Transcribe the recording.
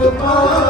The Allah